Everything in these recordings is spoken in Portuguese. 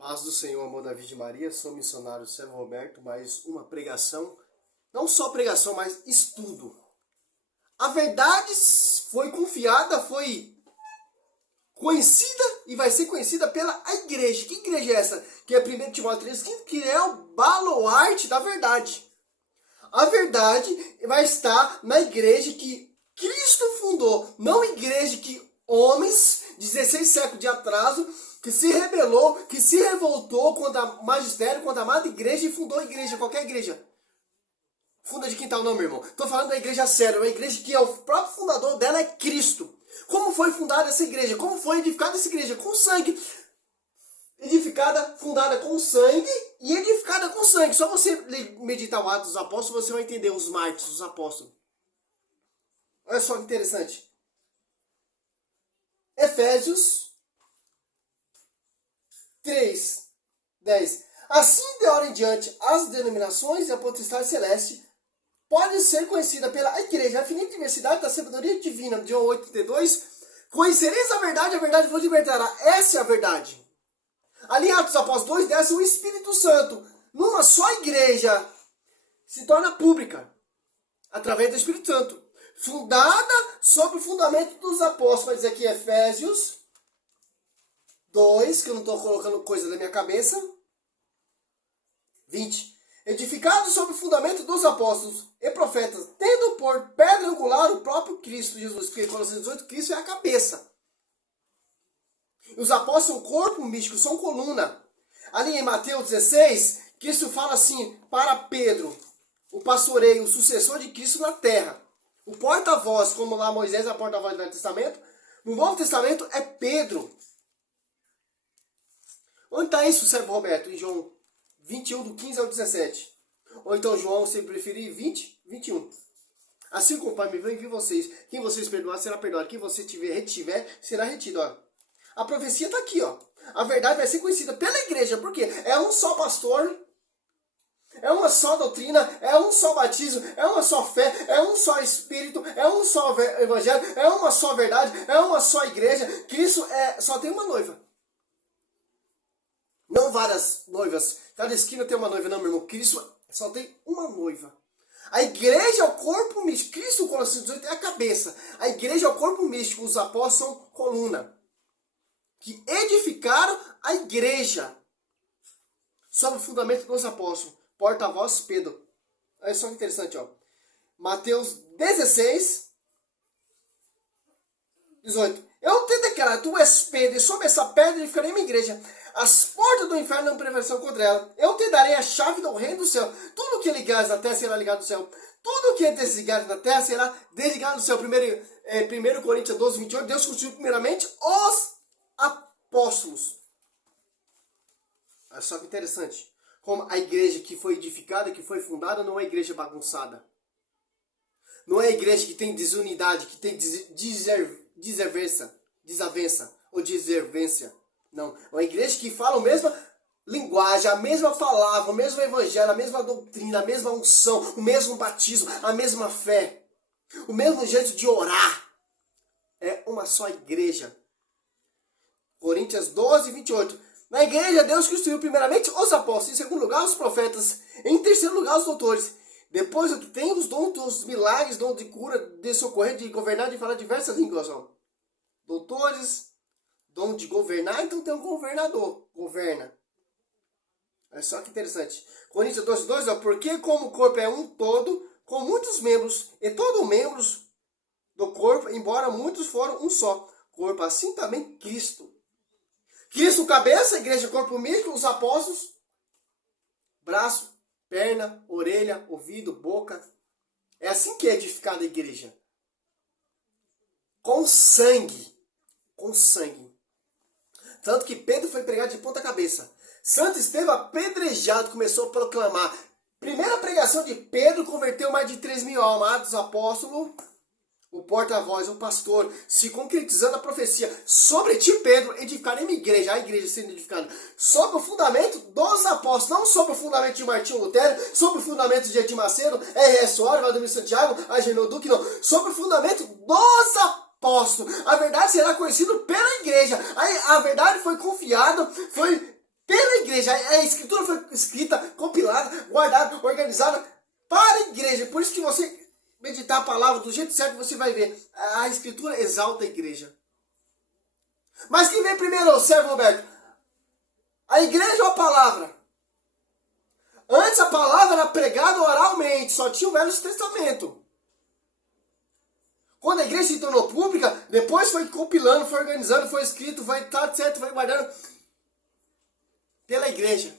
Paz do Senhor, amor da Virgem Maria, sou missionário Sérgio Roberto, mais uma pregação, não só pregação, mas estudo. A verdade foi confiada, foi conhecida e vai ser conhecida pela igreja. Que igreja é essa? Que é 1 Timóteo 3,15, que é o baluarte da verdade. A verdade vai estar na igreja que Cristo fundou, não igreja que homens, 16 séculos de atraso, que se rebelou, que se revoltou contra o magistério, contra a amada igreja e fundou a igreja, qualquer igreja. Funda de quintal não, meu irmão. Estou falando da igreja séria, uma igreja que é o próprio fundador dela é Cristo. Como foi fundada essa igreja? Como foi edificada essa igreja? Com sangue. Edificada, fundada com sangue e edificada com sangue. Só você meditar o Atos dos Apóstolos, você vai entender os mártires, os apóstolos. Olha só que interessante. Efésios 3:10. Assim, de hora em diante, as denominações e a potestade celeste podem ser conhecidas pela igreja, a infinita diversidade da sabedoria divina, de João 8:32. Conhecereis a verdade vos libertará. Essa é a verdade. Ali em Atos dos Apóstolos 2:10, o Espírito Santo, numa só igreja, se torna pública, através do Espírito Santo, fundada sobre o fundamento dos apóstolos. Vai dizer aqui Efésios 2, que eu não estou colocando coisa na minha cabeça, 20. Edificado sobre o fundamento dos apóstolos e profetas, tendo por pedra angular o próprio Cristo Jesus, porque Colossenses 18, Cristo é a cabeça. E os apóstolos são corpo místico, são coluna. Ali em Mateus 16, Cristo fala assim para Pedro, o pastoreio, o sucessor de Cristo na terra. O porta-voz, como lá Moisés é a porta-voz do Velho Testamento, no Novo Testamento é Pedro. Onde está isso, Sérgio Roberto? Em João 21, do 15 ao 17. Ou então João, se preferir, 20, 21. Assim como o Pai me veio, envio vocês. Quem vocês perdoar, será perdoado. Quem você retiver, será retido. Ó. A profecia está aqui. Ó. A verdade vai ser conhecida pela igreja. Por quê? É um só pastor, é uma só doutrina, é um só batismo, é uma só fé, é um só Espírito, é um só evangelho, é uma só verdade, é uma só igreja. Cristo só tem uma noiva. Não várias noivas. Cada esquina tem uma noiva. Não, meu irmão. Cristo só tem uma noiva. A igreja é o corpo místico. Cristo, Colossenses 18, é a cabeça. A igreja é o corpo místico. Os apóstolos são coluna. Que edificaram a igreja sobre o fundamento dos apóstolos. Porta-voz Pedro. Olha só que interessante, ó. Mateus 16, 18. Eu te declaro, tu és Pedro, e sobre essa pedra edificarei minha igreja. As portas do inferno não prevalecerão contra ela. Eu te darei a chave do reino do céu. Tudo que ligares na terra será ligado no céu. Tudo que desligares na terra será desligado no céu. 1 Coríntios 12, 28. Deus constituiu primeiramente os apóstolos. Olha só que interessante. Como a igreja que foi edificada, que foi fundada, não é igreja bagunçada. Não é igreja que tem desunidade, que tem desavença ou deservência. Não, é uma igreja que fala a mesma linguagem, a mesma palavra, o mesmo evangelho, a mesma doutrina, a mesma unção, o mesmo batismo, a mesma fé, o mesmo jeito de orar. É uma só igreja. Coríntios 12, 28. Na igreja, Deus constituiu primeiramente os apóstolos, em segundo lugar os profetas, em terceiro lugar os doutores. Depois o que tem os dons dos milagres, dom de cura, de socorrer, de governar, de falar diversas línguas. Ó. Doutores, dom de governar, então tem um governador. Governa. Olha só que interessante. Coríntios 12, 2, ó, porque como o corpo é um todo, com muitos membros, e todos os membros do corpo, embora muitos foram um só corpo, assim também Cristo. Cristo, cabeça, igreja, corpo místico, os apóstolos, braço, perna, orelha, ouvido, boca. É assim que é edificada a igreja. Com sangue. Com sangue. Tanto que Pedro foi pregado de ponta cabeça. Santo Estevão, apedrejado, começou a proclamar. Primeira pregação de Pedro converteu mais de 3.000 almas. Atos Apóstolos, o porta-voz, o pastor, se concretizando a profecia. Sobre ti, Pedro, edificarei minha igreja. A igreja sendo edificada. Sobre o fundamento dos apóstolos. Não sobre o fundamento de Martinho Lutero. Sobre o fundamento de Edir Macedo. R.S. Soares, Vladimir Santiago, Agenor Duque, não. Sobre o fundamento dos apóstolos. A verdade será conhecida pela igreja. A verdade foi confiada, foi pela igreja. A escritura foi escrita, compilada, guardada, organizada para a igreja. Por isso que você meditar a palavra do jeito certo, você vai ver. A escritura exalta a igreja. Mas quem vem primeiro, servo Roberto? A igreja ou a palavra? Antes a palavra era pregada oralmente, só tinha o Velho Testamento. Quando a igreja se tornou pública, depois foi compilando, foi organizando, foi escrito, foi tá certo, foi guardando pela igreja.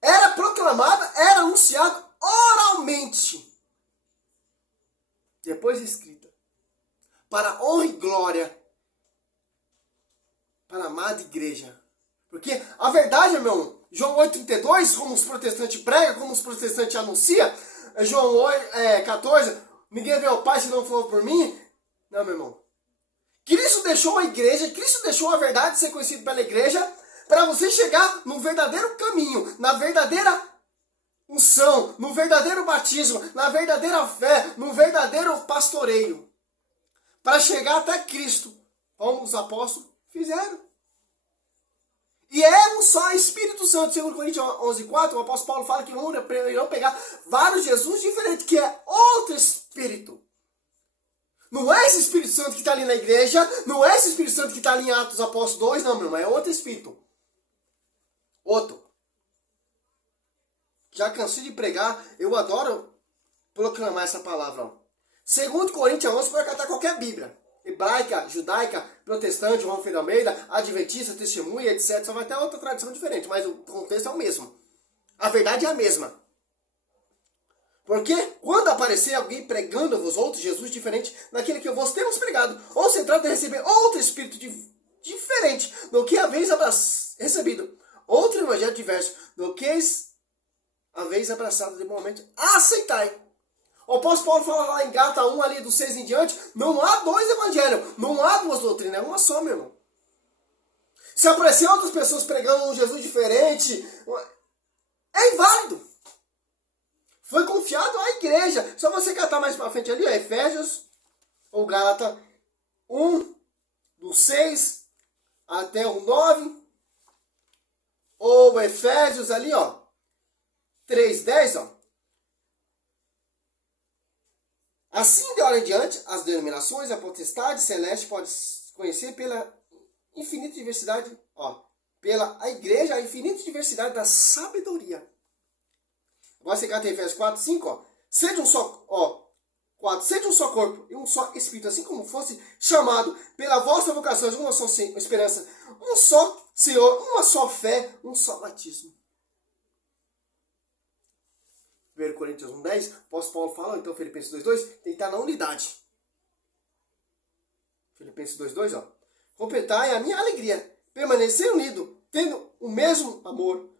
Era proclamada, era anunciado oralmente. Depois escrita. Para honra e glória. Para a amada igreja. Porque a verdade, meu irmão, João 8,32, como os protestantes pregam, como os protestantes anunciam, João 14, ninguém vê o Pai se não for por mim. Não, meu irmão. Cristo deixou a igreja, Cristo deixou a verdade ser conhecida pela igreja, para você chegar no verdadeiro caminho, na verdadeira unção, no verdadeiro batismo, na verdadeira fé, no verdadeiro pastoreio. Para chegar até Cristo, como os apóstolos fizeram. E é um só Espírito Santo. Segundo Coríntios 11,4, o apóstolo Paulo fala que irão pegar vários Jesus diferentes, que é outro Espírito. Não é esse Espírito Santo que está ali na igreja, não é esse Espírito Santo que está ali em Atos Apóstolos 2, não, meu irmão, é outro Espírito. Outro. Já cansei de pregar, eu adoro proclamar essa palavra. Ó. Segundo Coríntios 11, pode catar qualquer Bíblia. Hebraica, judaica, protestante, João Ferreira Almeida, adventista, testemunha, etc. Só vai ter outra tradição diferente, mas o contexto é o mesmo. A verdade é a mesma. Porque quando aparecer alguém pregando-vos outro Jesus diferente daquele que vós temos pregado, ou se trata de receber outro Espírito diferente do que haveis recebido, outro evangelho diverso do que haveis abraçado de momento, aceitai. O apóstolo Paulo fala lá em Gálatas 1, ali do 6 em diante, não há dois evangelhos, não há duas doutrinas, é uma só, meu irmão. Se aparecer outras pessoas pregando um Jesus diferente, é inválido. Foi confiado à igreja. Só você catar mais pra frente ali, ó, Efésios, ou Gálatas 1, do 6 até o 9, ou Efésios ali, ó, 3:10, ó. Assim, de hora em diante, as denominações, a potestade celeste pode conhecer pela infinita diversidade, ó, pela a igreja, a infinita diversidade da sabedoria. Agora você cata em Efésios 4:5, ó. Seja um só, ó, 4, seja um só corpo e um só espírito, assim como fosse chamado pela vossa vocação, uma só esperança, um só Senhor, uma só fé, um só batismo. 1 Coríntios 1:10, o apóstolo Paulo fala, então Filipenses 2:2, tem que estar na unidade. Filipenses 2:2, ó. Completai a minha alegria, permanecer unido, tendo o mesmo amor,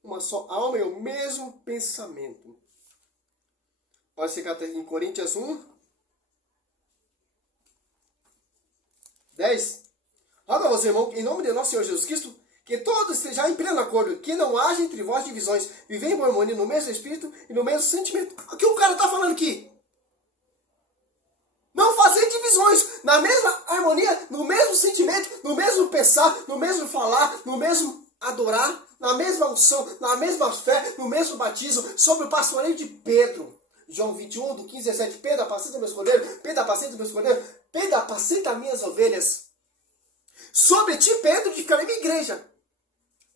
uma só alma e o mesmo pensamento. Pode ser que em Coríntios 1:10. Roga você, irmão, em nome de nosso Senhor Jesus Cristo, que todos estejam em pleno acordo, que não haja entre vós divisões, vivem em harmonia no mesmo espírito e no mesmo sentimento. O que o cara está falando aqui? Não fazer divisões, na mesma harmonia, no mesmo sentimento, no mesmo pensar, no mesmo falar, no mesmo adorar, na mesma unção, na mesma fé, no mesmo batismo, sobre o pastoreio de Pedro. João 21, do 15 a 17, Pedro, apacenta meus cordeiros, Pedro, apacenta meus cordeiros, Pedro, apacenta minhas ovelhas. Sobre ti, Pedro, edificarei minha igreja.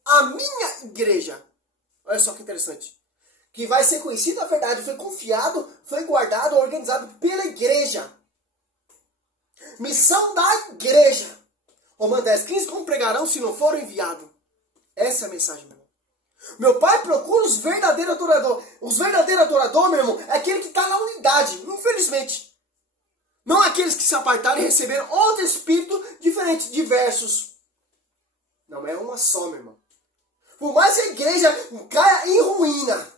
A minha igreja. Olha só que interessante. Que vai ser conhecida a verdade, foi confiado, foi guardado, organizado pela igreja. Missão da igreja. Romanos 10:15, como pregarão se não foram enviados? Essa é a mensagem, meu irmão. Meu pai procura os verdadeiros adoradores. Os verdadeiros adoradores, meu irmão, é aquele que está na unidade, infelizmente. Não aqueles que se apartaram e receberam outro espírito diferente, diversos. Não, é uma só, meu irmão. Por mais que a igreja caia em ruína,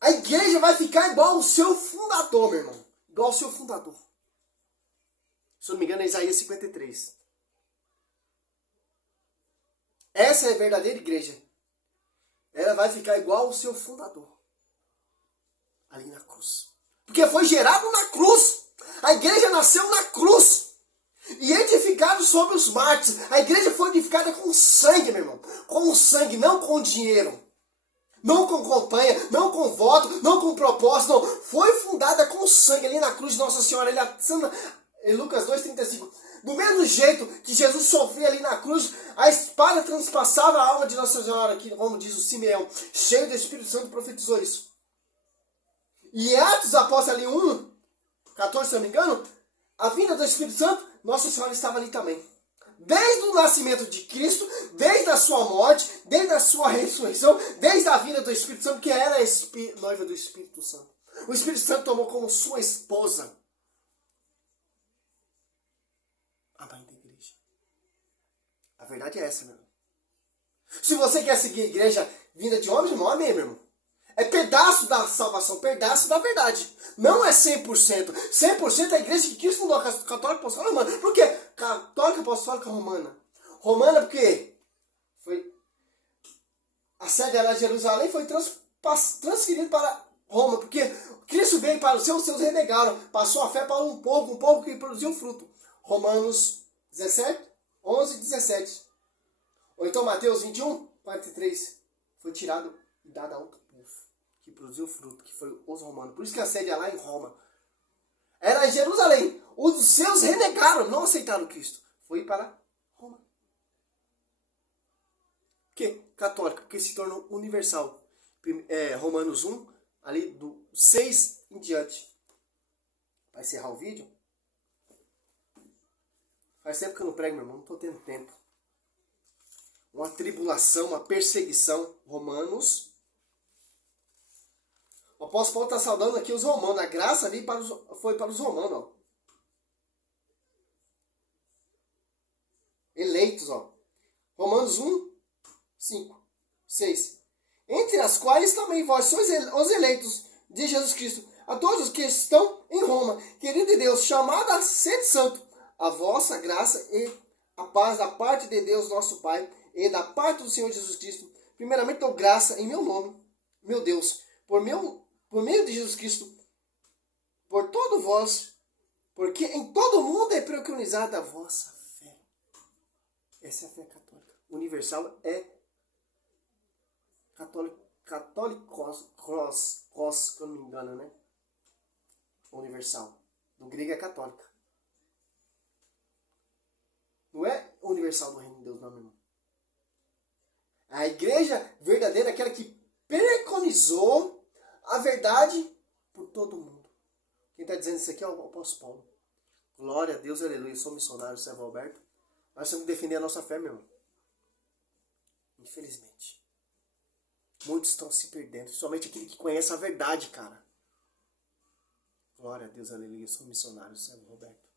a igreja vai ficar igual ao seu fundador, meu irmão. Igual ao seu fundador. Se não me engano, é Isaías 53. Essa é a verdadeira igreja. Ela vai ficar igual ao seu fundador. Ali na cruz. Porque foi gerado na cruz. A igreja nasceu na cruz. E edificados sobre os mártires. A igreja foi edificada com sangue, meu irmão. Com sangue, não com dinheiro. Não com campanha, não com voto, não com propósito, não. Foi fundada com sangue ali na cruz de Nossa Senhora. Em Lucas 2,35. Do mesmo jeito que Jesus sofria ali na cruz, a espada transpassava a alma de Nossa Senhora, que, como diz o Simeão, cheio do Espírito Santo, profetizou isso. E Atos dos Apóstolos ali 1:14, se não me engano, a vinda do Espírito Santo, Nossa Senhora estava ali também. Desde o nascimento de Cristo, desde a sua morte, desde a sua ressurreição, desde a vinda do Espírito Santo, que era a noiva do Espírito Santo. O Espírito Santo tomou como sua esposa a mãe da igreja. A verdade é essa, meu irmão. Se você quer seguir a igreja vinda de homens, não, amém, meu irmão. É pedaço da salvação, pedaço da verdade. Não é 100%. 100% é a igreja que Cristo fundou, a católica apostólica romana. Por quê? Católica apostólica romana. Romana porque a sede era Jerusalém, foi transferido para Roma. Porque Cristo veio para os seus renegaram. Passou a fé para um povo que produziu fruto. Romanos 17, 11 e 17. Ou então Mateus 21, 43. Foi tirado e dado a outro povo que produziu fruto, que foi os romanos. Por isso que a sede é lá em Roma. Era em Jerusalém. Os seus renegaram, não aceitaram Cristo. Foi para Roma. Por quê? Católica, porque se tornou universal. Romanos 1, ali do 6 em diante. Vai encerrar o vídeo? Faz tempo que eu não prego, meu irmão. Não estou tendo tempo. Uma tribulação, uma perseguição. Romanos. O apóstolo Paulo está saudando aqui os romanos. A graça foi para os romanos. Ó. Eleitos. Ó. Romanos 1, 5, 6. Entre as quais também vós sois os eleitos de Jesus Cristo. A todos os que estão em Roma. Querido de Deus, chamado a ser santo. A vossa graça e a paz da parte de Deus nosso Pai e da parte do Senhor Jesus Cristo. Primeiramente dou graça em meu nome, meu Deus, por meio de Jesus Cristo, por todo vós, porque em todo mundo é preconizada a vossa fé. Essa é a fé católica. Universal é católicos, que eu não me engano, né? Universal. Do grego é católica. Não é universal do reino de Deus, não, meu irmão. A igreja verdadeira é aquela que preconizou a verdade por todo mundo. Quem está dizendo isso aqui é o apóstolo Paulo. Glória a Deus, aleluia. Eu sou missionário, servo Alberto. Nós temos que defender a nossa fé, meu irmão. Infelizmente. Muitos estão se perdendo. Principalmente aquele que conhece a verdade, cara. Glória a Deus, aleluia. Eu sou missionário, servo Roberto.